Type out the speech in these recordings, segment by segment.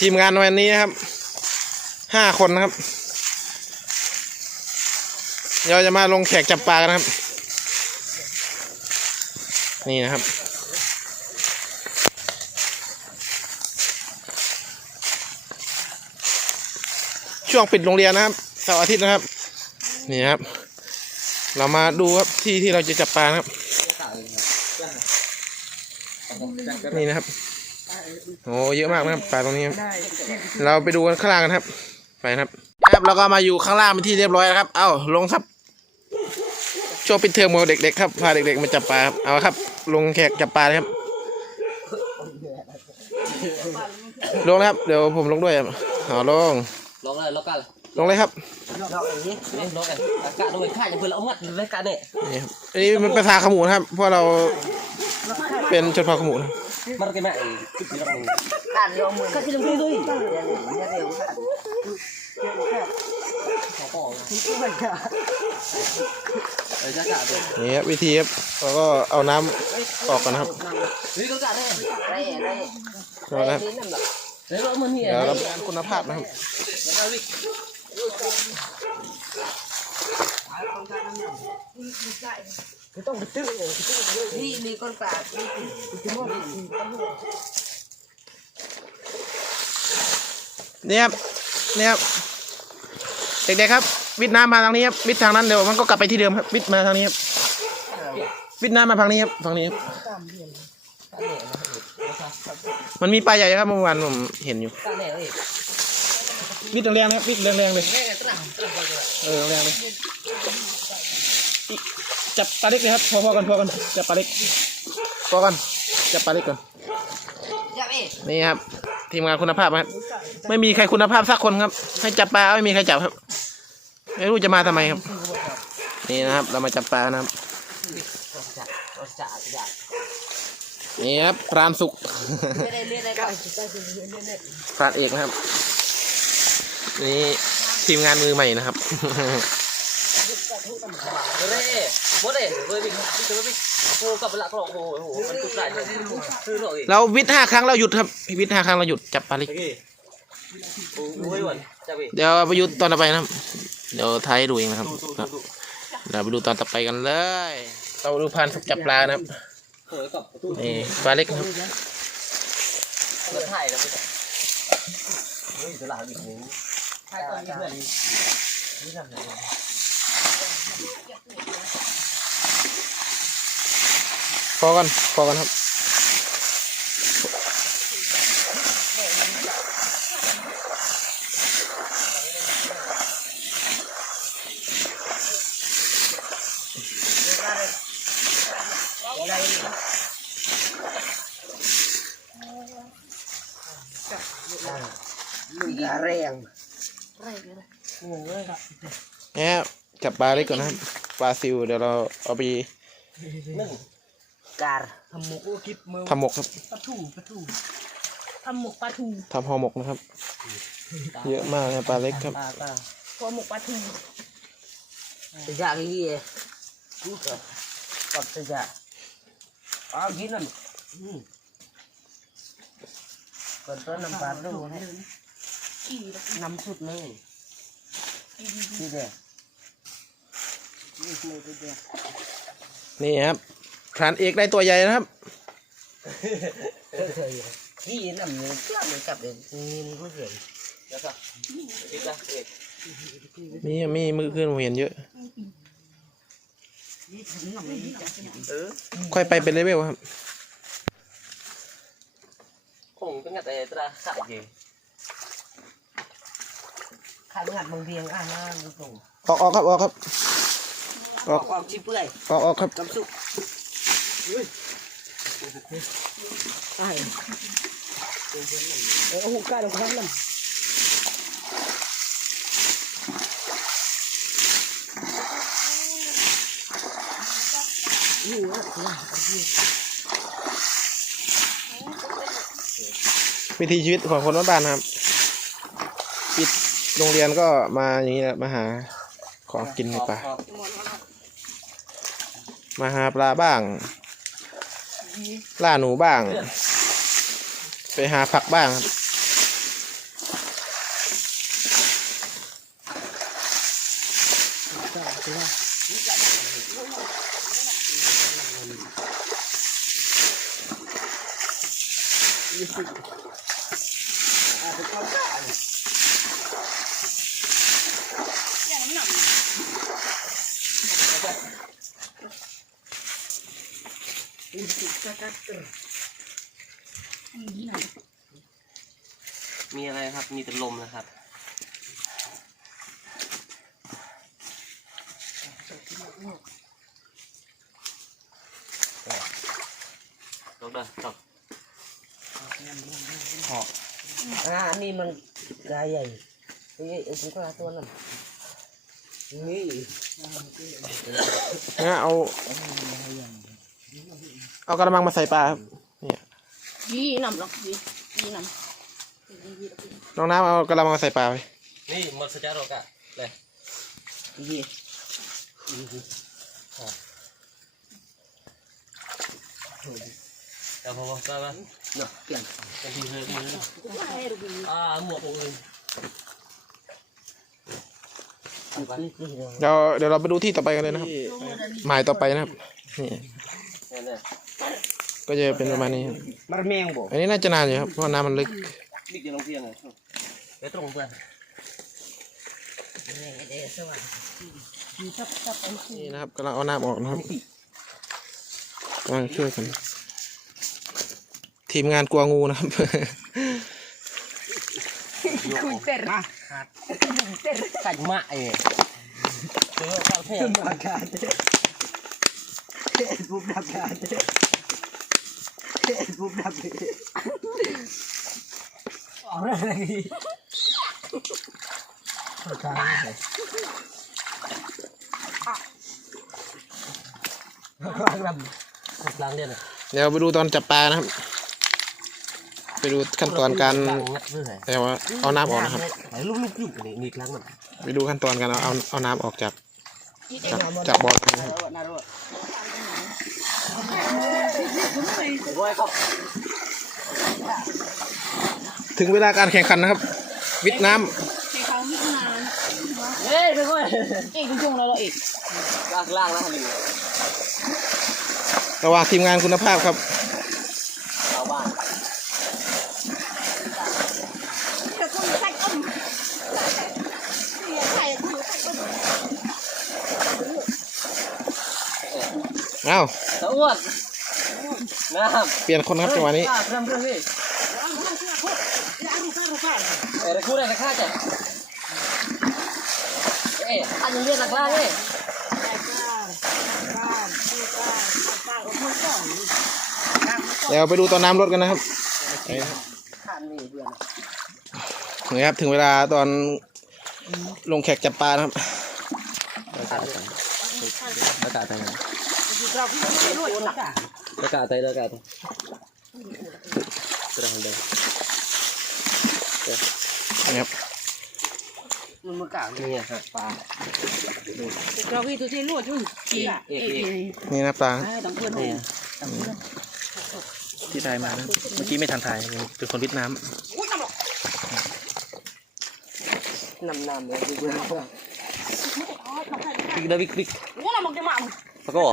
ทีมงานวันนี้นะครับ ห้าคนนะครับเราจะมาลงแขกจับปลากันนะครับ นี่นะครับ ช่วงปิดโรงเรียนนะครับเสาร์อาทิตย์นะครับ นี่ครับ เรามาดูครับที่ที่เราจะจับปลานะครับ นี่นะครับ โอ้เยอะมากนะครับปลาตรงนี้ครับเราไปดูกันข้างล่างกันครับ ไปนะครับครับเราก็มาอยู่ข้างล่างเป็นที่เรียบร้อยแล้วครับ เอ้าลงครับช่วงปิดเทอมของเด็กๆครับพาเด็กๆมาจับปลาครับเอาครับ ลงแขกจับปลาเลยครับลงนะครับ เดี๋ยวผมลงด้วยครับเอาลงลงเลยลงกันลงเลยครับลงอย่างนี้นี่ลงกันอากาศด้วยข้าจะเพื่อนเอามัดเลยกันเนี่ยนี่ครับอันนี้มันเป็นภาษาขมูนะครับเพราะเราเป็นชนเผ่าขมูนะมันก็ไม่ไอ้ที่เราการลงมือก็ที่ลงที่ด้วยขอปองเออจ้าจ้าด้วยนี่ครับวิธีครับเราก็เอาน้ำออกก่อนนะครับ เฮ้ยก็จ้าได้ได้ได้เอาละครับเยมันนี่เดี๋ยวเราดูคุณภาพนะครับนี่นี่ก้นปลานี่ครับนี่ครับเด็กๆครับ วิทย์น้ำมาทางนี้ครับวิทย์ทางนั้นเดี๋ยวมันก็กลับไปที่เดิมครับวิทย์มาทางนี้ครับวิทย์น้ำมาทางนี้ครับฝั่งนี้ครับมันมีปลาใหญ่ครับเมื่อวานผมเห็นอยู่วิทย์แรงๆนะครับวิทย์แรงๆเลยเออแรงเลย จับปลาเล็กเลยครับพอๆกันพอกันจับปลาเล็กพอกันจับปลาเล็กก่อนจ้าเอ๊นี่ครับ ทีมงานคุณภาพครับ ไม่มีใครคุณภาพสักคนครับ ให้จับปลาไม่มีใครจับครับ ไม่รู้จะมาทำไมครับ นี่นะครับ เรามาจับปลานะครับจ้าจ้าจ้านี่ครับพรานสุกไม่ได้เรียนอะไรก็พรานเอกนะครับ นี่ทีมงานมือใหม่นะครับ เร่หมดเลยเว้ยพี่พี่พี่โอ้กับเวลาก็โอ้โหมันทุกได้เลยคือหน่อยเราวิทย์ห้าครั้งเราหยุดครับวิทย์ห้าครั้งเราหยุดจับปลาเล็กโอ้ยวันจ้าพี่เดี๋ยวไปยุดตอนต่อไปนะครับ เดี๋ยวท้ายให้ดูเองนะครับครับเราไปดูตอนต่อไปกันเลย เราดูพรานสุกจับปลานะครับเฮ้ยกับตู้นี่ปลาเล็กนะครับก็ถ่ายแล้วพี่เฮ้ยตลาดอีกนึงถ่ายตอนนี้เพื่อนนี่ทำไหน พอกันพอกันครับมึงอย่าแรงเนี่ย จับปลาเล็กก่อนนะครับปลาซิวเดี๋ยวเราเอาไปนึ่งการทำหมกก็คิดมือทำหมกครับปลาทูปลาทูทำหมกปลาทูทำห่อหมกนะครับ เยอะมากนะปลาเล็กครับปลาปลาพอหมกปลาทูจะยากอีกกูก็ก็จะยากอ้าวกินนั่นก่อนต้นน้ำปลาดูให้อีน้ำสุดเลยนี่เด้นี่เลยเด้อ นี่ครับพรานเอกได้ตัวใหญ่นะครับนี่น้ำเนี่ยเจ้าเนี่ยจับเลยนี่นี่ก็เสียแล้วก็นี่ก็เอ็ดมีมีมือขึ้นผมเห็นเยอะเออค่อยไปเป็นเลเวลครับคงเป็นงัดแต่ตราขาดอยู่ขาดงัดบางเบียงอะนะดูตรงออกออกครับออกครับ ออกออกชิเปื่อยออกออกครับน้ำซุปไอ้เออหูกล้าลงข้างน้ำวิถีชีวิตของคนบ้านๆนะครับ ปิดโรงเรียนก็มาอย่างนี้แหละมาหาของกินในป่า มาหาปลาบ้าง ล่าหนูบ้าง ไปหาผักบ้างครับ มีอะไรครับ มีแต่ลมนะครับลงเด้อจบหอกอ่าอันนี้มันลายใหญ่เฮ้ยไอ้คุณก็ลาตัวนั่นนี่งั้นเอา เอากระมังมาใส่ปลาครับเนี่ยยี่นำหรอกยี่ยี่นน้องน้ำเอากระมังมาใส่ปลาไปนี่หมดสจารกอะเลยยี่แต่พอไปไปเนาะเปลี่ยนเป็นทีเธอมืออ่าหมวกอื่นเดี๋ยวเดี๋ยวเราไปดูที่ต่อไปกันเลยนะครับ หมายต่อไปนะครับนี่เนี่ย ก็จะเป็นประมาณนี้ครับมารแมงบ่อันนี้น่าจะนานอยู่ครับเพราะว่าน้ำมันลึกบิ๊กจะลงเพียงไงเดี๋ยวตรงเพื่อนนี่นะครับกำลังเอาน้ำออกนะครับกำลังช่วยกัน ทีมงานกลัวงูนะครับำคุยเตะกัดมะเอ๋เจอข้าวเทศอากาศรูปดับการ รูปดับอ๋ออะไรกลางลำกลางเดือนเดี๋ยวไปดูตอนจับปลานะครับ ไปดูขั้นตอนการเอไงแต่ว่าเอาน้ำออกนะครับไหนลูกลูกลูกนี่นี่กลางมันไปดูขั้นตอนการเอาเอาเอาน้ำออกจากจากจากบ่อนะครับ ถึงเวลาการแข่งขันนะครับ วิทย์น้ำให้เขาไม่นานเฮ้ยไปก่อนเอกเป็นช่วงแล้วเราเอกล่างล่ากแล้วนี่ระหว่างทีมงานคุณภาพครับ ชาวบ้าน แต่คุณใส่ต้มเนี่ยใส่คุณใส่ต้ม เอ้าสะอ้วนน้เปลี่ยนคนครับจังหวะำนี้ข้าเพิ่มเพิ่มพี่เอ้ยคู่ได้นะข้าจ้ะเอ้ยอันนี้เรียกนักล่าเว้ยเดี๋ยวไปดูตอนน้ำลดกันนะครับข้ามนี่เพื่อนนี่ครับถึงเวลาตอนลงแขกจับปลานะครับอากาศอากาศไท ยอากาศไทยอากาศจะได้เดินนี่ครับมันมือกลางนี่ฮะปลาเราวิตัวที่ลวดอยู่กี่เอกเอกนี่นะปลาต้องเพื่อนนี่ที่ถ่ายมานะเมื่อกี้ไม่ทันถ่ายเป็นคนวิทย์น้นำนำเลยเพื่อนบิ๊กเดบิ๊กบิ๊กว่าเราบอกจะมา ปะโก้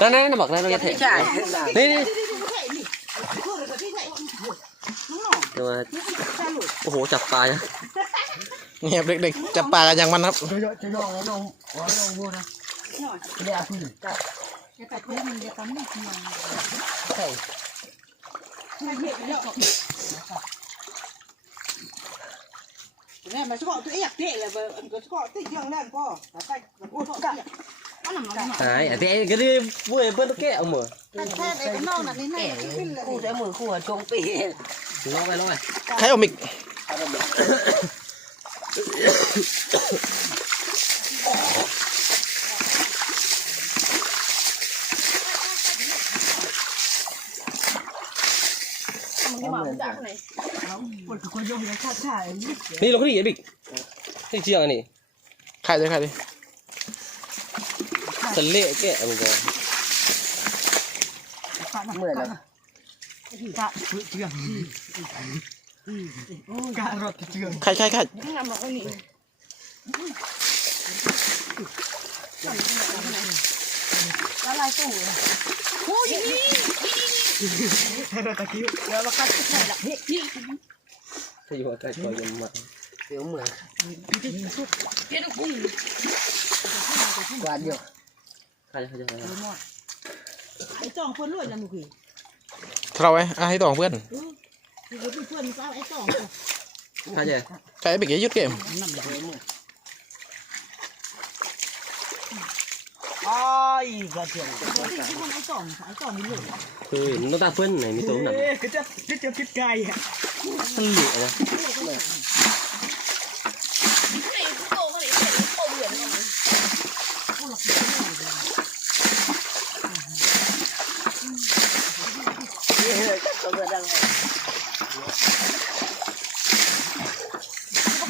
นั่นนั่นบอกนั่นเราจะเทนี่นี่เดี๋ยวมาโอ้โหจับปลาำนี่ครับเด็กๆจับปลากันอย่างมันครับจะยองแล้วน้องอ๋อน้องบัวนะเดี๋ยวพึ่งจะตัดเพื่อนมันจะตั้มหนักหน่อยใช่ไม่เห็นแล้วเนี่ยมันชอบ ตัวเอกเตะเลยมันก็ชอบเตะยังนั่นพ่อแต่ใส่มันโอ้ชอบเตะมันหนังมันหายแต่ก็ได้บุ้ยเปิ้ลแก่เอาหมือแต่แค่ไอ้นอกนั่นนี่นั่นขึ้นเลยคู่ใช้มือคู่ชงปีลองไปลองไปใครเอามิกมันจะมาจากไหนนี่เราก็ดีบิ๊กนี่เชียงนี่ใครเลยใครเลยทะเลแก่มันก็เหมือนนะใครใครใครนี่นำมาไอ้นี่ละลายตู้โอ้ยนี่เราตะกี้เดี๋ยวเราคัดใส่ละเฮ้ยนี่ถ้าอยู่ใกล้ตัวยังมาเดี๋ยวเหมือนเดี๋ยวกูกวาดอยู่ใครจะใครจะไอ้จ่องเพื่อนรวยนะมึงคือเราไว้อะให้ต่อเพื่อนคือเพื่อนป้าไอ้จ่องใครจะใครบิ๊กอย่าหยุดเกมไอ้กระเทียมตัวที่ที่มันไอ้จ่องไอ้จ่องนี่เลยคือน้ำตาเฟิ้นไหนมีตัวหนังก็จะจะจะพิษไก่ฮะมันเหลือนะ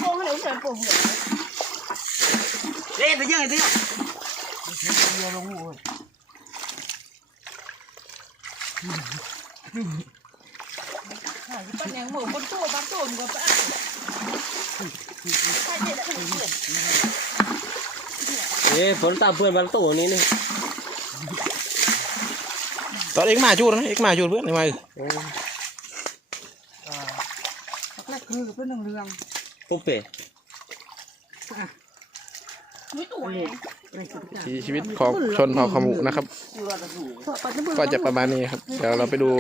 โกงให้เราเสิร์ฟผมเลย เล่นไปยังไงดิปั้นยังหมูคนตัวบ้นตัวมันก็ป้าใช่เนี่ยคือเอนเอ้ฝนตาเพื่อนบ้นตัวนี้นี่ตอนเอ็กมาจูดนะเอ็กมาจูดเพื่อนเอ็กมแรกคือเป็นหนึ่งเรื่องปุ๊บเป๋ ชีวิตของชนเผ่าขมุนะครับ ก็จะประมาณนี้ครับ เดี๋ยวเราไปดู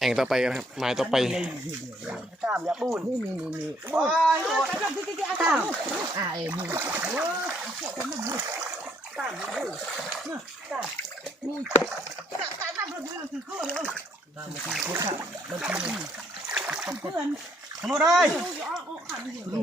แอ่งต่อไปนะครับหมายต่อไปตามยาปูนนี่นี่นี่ว้ายกำลังที่จะเอาอ่าเอ็มการทำเรื่องคือข้อเลยเพื่อนมาได้เอาเอาขันอยู่ครับชวนเพื่อนเรื่องของเราที่กันอีเดียการทำตัวดูคิดนะว่าคิดไปเฮ้ยนะเพื่อน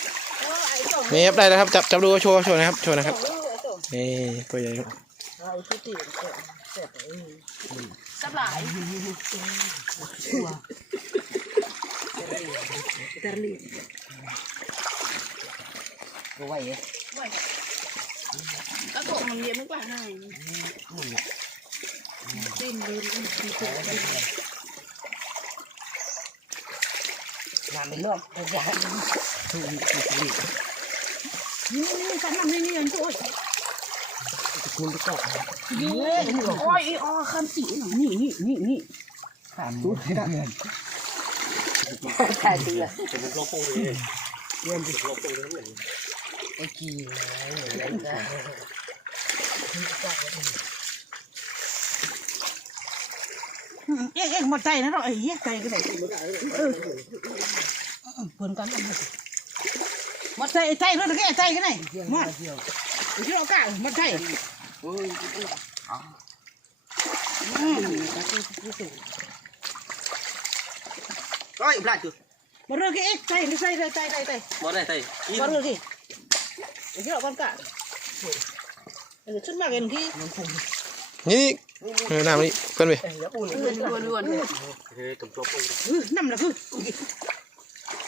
นี่ยน้ำลงลงก็ยังเออไอ้ส่งนี่ครับได้แล้วครับจับจับดูโชว์โชว์นะครับโชว์นะครับเออไอ้ส่งนี่ตัวใหญ่ครับสบายตะลีก็ไหวก็ส่งมันเรียนไม่กว่าให้จิ้มเลยน้ำเป็นลมก็ยัง นี่นี่ฉันทำนี่นี่ยังช่วยคุณไปตกนี่โอ้ยอ๋อคำสีหนังนี่นี่นี่นี่ถามดูเงินใช่ตัวจะเป็นโลโก้เลยเงินเป็นโลโก้เลยเหมือนไอ้กีเหมือนกันจ้ะเอ๊ะเอ๊ะมาใจนะเราไอ้เหี้ยใจก็ได้เออเพิ่นกันมาใจใจเรื่องแก่ใจกัน ไหนมาที่เรากล้ามาใจอืมร้อยปลาจุดมาเรื่องแก่ใจไม่ใจใจใจใจใจมอได้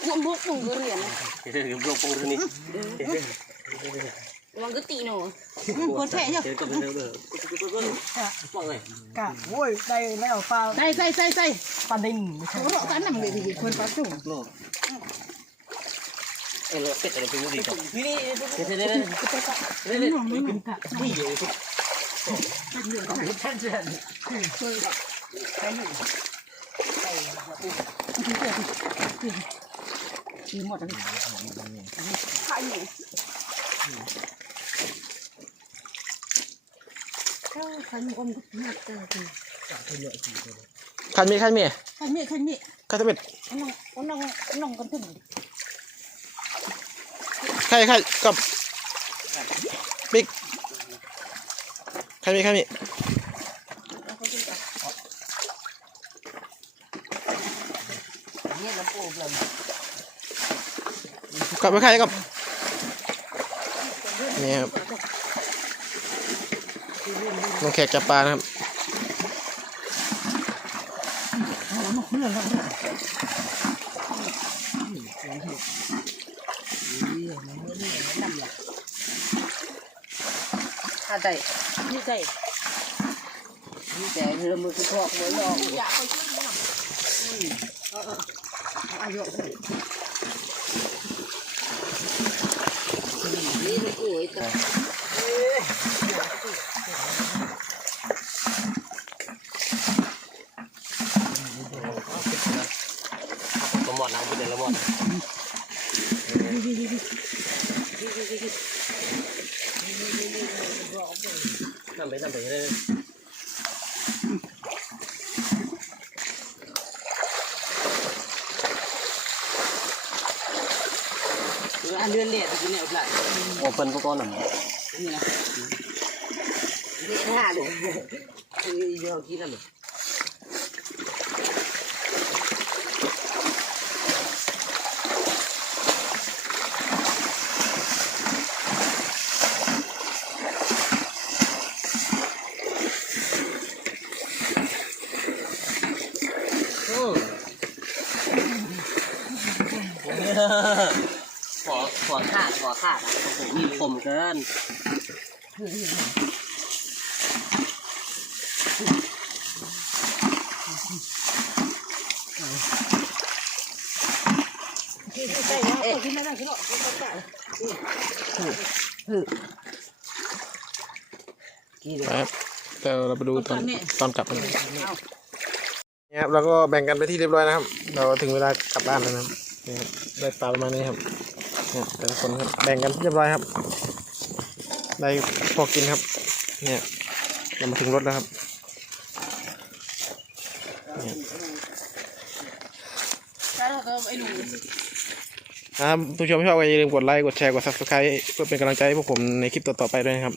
ใส่มาเรื่องที่ที่เรากล้าเออชุดมากเกินที่นี่เออน้ำนี่เกินไปล้วนล้วนล้วนเฮ้ยกับโล โก้น้ำละคือรวมพวกมึงก็เรียนเฮ้ยกับโลโก้นี่วังก็ตีหนูคนแท้เนาะเฮ้ยกับเบลเบอร์กะโว้ยได้แล้วปลาใส่ใส่ใส่ใส่ปลาดิ่งไม่ใช่โอ้โหกันน้ำเลยดีคนปลาจุ่มเออเป็ดอะไรเป็นดีกับนี่นี่เดี๋ยวเดี๋ยวนี่มันไม่เหมือนกันนี่อยู่ทุกท่านเทีหมดเลยใครเนี่ยเออใครมีอมก็มากเกินคันมีคันมีใครมีใครมีคันเป็ดน้องน้องน้องกันถึงใครใครกับบิ๊กใครมีใครมี เนี่ยน้ำปูเปล่า กับไปใครกับนี่ครับน้องแขกจับปลานะครับอ้โหเรื่องแล้วถ้าได้นี่ใส่นี่แต่เรือมือคือพอกเหมือนหลอกอยากไปช่วยน้ำเออเอออายุ นี่โอ้ยแต่ละหมดนะคือเดี๋ยวละหมดนั่นไปนั่นไปเลย อันเรือนเลียดกินเนี่ยปลาโอเปิลพวกก้อนหนึ่งนี่นะนี่ห้าเลยเยอะกินอะไรขอขอขาดขอขาดมีคมเกินใส่แล้วกินไม่ได้กินหรอกครับเดี๋ยวเราไปดูตอนตอนกลับกันนี่ครับเราก็แบ่งกันไปที่เรียบร้อยนะครับ เราถึงเวลากลับบ้านแล้วนะครับนี่ครับได้ปลาประมาณนี้ครับเนี่ยแต่ละคนครับแบ่งกันเรียบร้อยครับ ได้พอกินครับ เนี่ยเรามาถึงรถแล้วครับเนี่ยนูครับผู้ชมชอบก็อย่าลืมกดไลค์ กดแชร์ กด subscribe เพื่อเป็นกำลังใจให้พวกผมในคลิปต่อๆไปด้วยนะครับ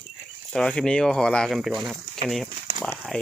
แต่ว่าคลิปนี้ก็ขอลากันไปก่อนครับ แค่นี้ครับบาย